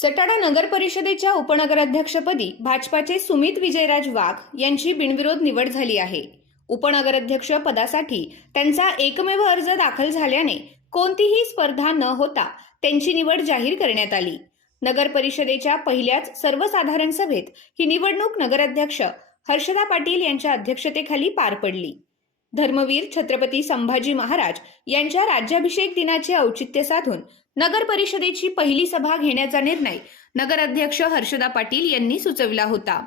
सटाणा नगर परिषदेच्या उपनगराध्यक्षपदी भाजपाचे सुमित विजयराज वाघ यांची बिनविरोध निवड झाली आहे। उपनगराध्यक्ष पदासाठी त्यांचा एकमेव अर्ज दाखल झाल्याने कोणतीही स्पर्धा न होता त्यांची निवड जाहीर करण्यात आली। नगर परिषदेच्या पहिल्याच सर्वसाधारण सभेत ही निवडणूक नगराध्यक्ष हर्षदा पाटील यांच्या अध्यक्षतेखाली पार पडली। धर्मवीर छत्रपती संभाजी महाराज यांच्या राज्याभिषेक दिनाचे औचित्य साधून नगर परिषदेची पहिली सभा घेण्याचा निर्णय नगराध्यक्ष हर्षदा पाटील यांनी सुचविला होता।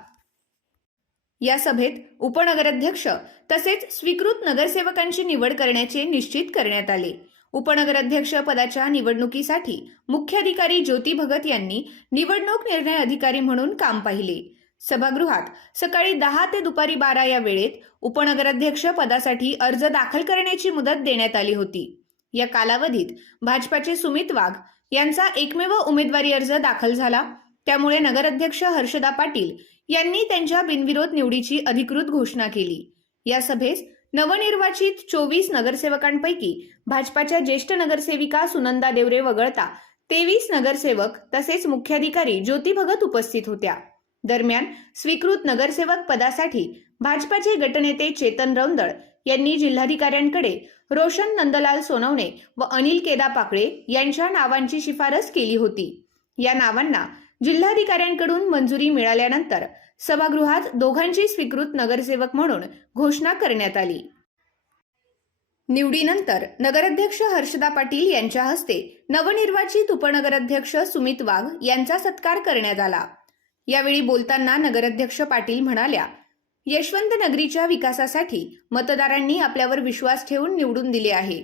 या सभेत उपनगराध्यक्ष तसेच स्वीकृत नगरसेवकांची निवड करण्याचे निश्चित करण्यात आले। उपनगराध्यक्ष पदाच्या निवडणुकीसाठी मुख्याधिकारी ज्योती भगत यांनी निवडणूक निर्णय अधिकारी म्हणून काम पाहिले। सभागृहात सकाळी 10 ते दुपारी 12 या वेळेत उपनगराध्यक्ष पदासाठी अर्ज दाखल करण्याची मुदत देण्यात आली होती। या कालावधीत भाजपाचे सुमित वाघ यांचा एकमेव उमेदवारी अर्ज दाखल झाला। त्यामुळे नगराध्यक्ष हर्षदा पाटील यांनी त्यांच्या बिनविरोध निवडीची अधिकृत घोषणा केली। या सभेस नवनिर्वाचित 24 नगरसेवकांपैकी भाजपाच्या ज्येष्ठ नगरसेविका सुनंदा देवरे वगळता 23 नगरसेवक तसेच मुख्याधिकारी ज्योती भगत उपस्थित होत्या। दरम्यान स्वीकृत नगरसेवक पदासाठी भाजपाचे गटनेते चेतन रौंदळ यांनी जिल्हाधिकाऱ्यांकडे रोशन नंदलाल सोनवणे व अनिल केदापाकडे यांच्या नावांची शिफारस केली होती। या नावांना जिल्हाधिकाऱ्यांकडून मंजुरी मिळाल्यानंतर सभागृहात दोघांची स्वीकृत नगरसेवक म्हणून घोषणा करण्यात आली। निवडीनंतर नगराध्यक्ष हर्षदा पाटील यांच्या हस्ते नवनिर्वाचित उपनगराध्यक्ष सुमित वाघ यांचा सत्कार करण्यात आला। यावेळी बोलताना नगराध्यक्ष पाटील म्हणाल्या, यशवंत नगरीच्या विकासासाठी मतदारांनी आपल्यावर विश्वास ठेवून निवडून दिले आहे।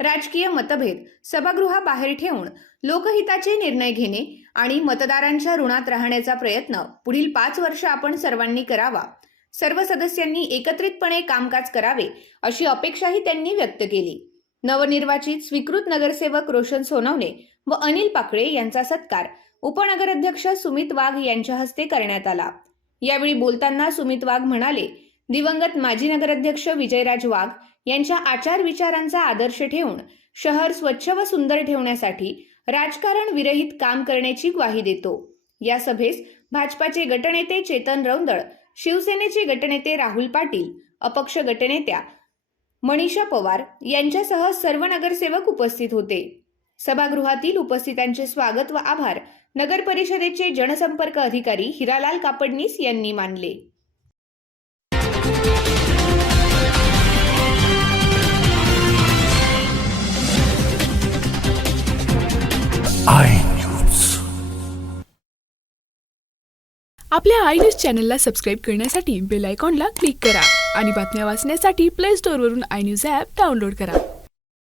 राजकीय मतभेद सभागृहाबाहेर ठेवून लोकहिताचे निर्णय घेणे आणि मतदारांच्या ऋणात राहण्याचा प्रयत्न पुढील 5 वर्ष आपण सर्वांनी करावा। सर्व सदस्यांनी एकत्रितपणे कामकाज करावे अशी अपेक्षाही त्यांनी व्यक्त केली। नवनिर्वाचित स्वीकृत नगरसेवक रोशन सोनवणे व अनिल पाकडे यांचा सत्कार उपनगराध्यक्ष सुमित वाघ यांच्या हस्ते करण्यात आला। यावेळी बोलताना सुमित वाघ म्हणाले, दिवंगत माजी नगराध्यक्ष विजयराज वाघ यांच्या आचार विचारांचा आदर्श ठेवून शहर स्वच्छ व सुंदर ठेवण्यासाठी राजकारण विरहित काम करण्याची ग्वाही देतो। या सभेस भाजपाचे गटनेते चेतन रौंदळ, शिवसेनेचे गटनेते राहुल पाटील, अपक्ष गटनेत्या मनीषा पवार यांच्यासह सर्व नगरसेवक उपस्थित होते। सभागृहातील उपस्थितांचे स्वागत व आभार नगर परिषदेचे जनसंपर्क अधिकारी हिरालाल कापडनीस यांनी मानले। आपल्या आय न्यूज चॅनलला सबस्क्राईब करण्यासाठी बेल आयकॉनला क्लिक करा आणि बातम्या वाचण्यासाठी प्ले स्टोअरवरून आय न्यूज ॲप डाउनलोड करा।